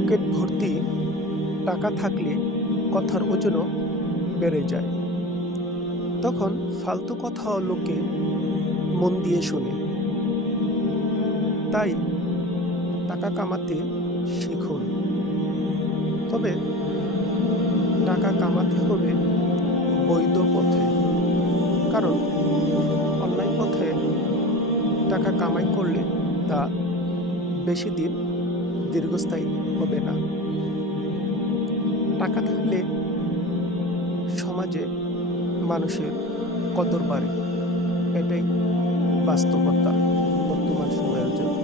Pocket ভর্তি টাকা থাকলে কথার ওজনও বেড়ে যায়। তখন ফালতু কথাও লোকে মন দিয়ে শোনে। তাই টাকা কামাতে শিখুন। তবে টাকা কামাতে হবে বৈধ পথে, কারণ অন্যায় পথে টাকা কামাই করলে তা বেশি দিন দীর্ঘস্থায়ী হবে না। টাকা থাকলে সমাজে মানুষের কদর বাড়ে, এটাই বাস্তবতা বর্তমান সময়ের জন্য।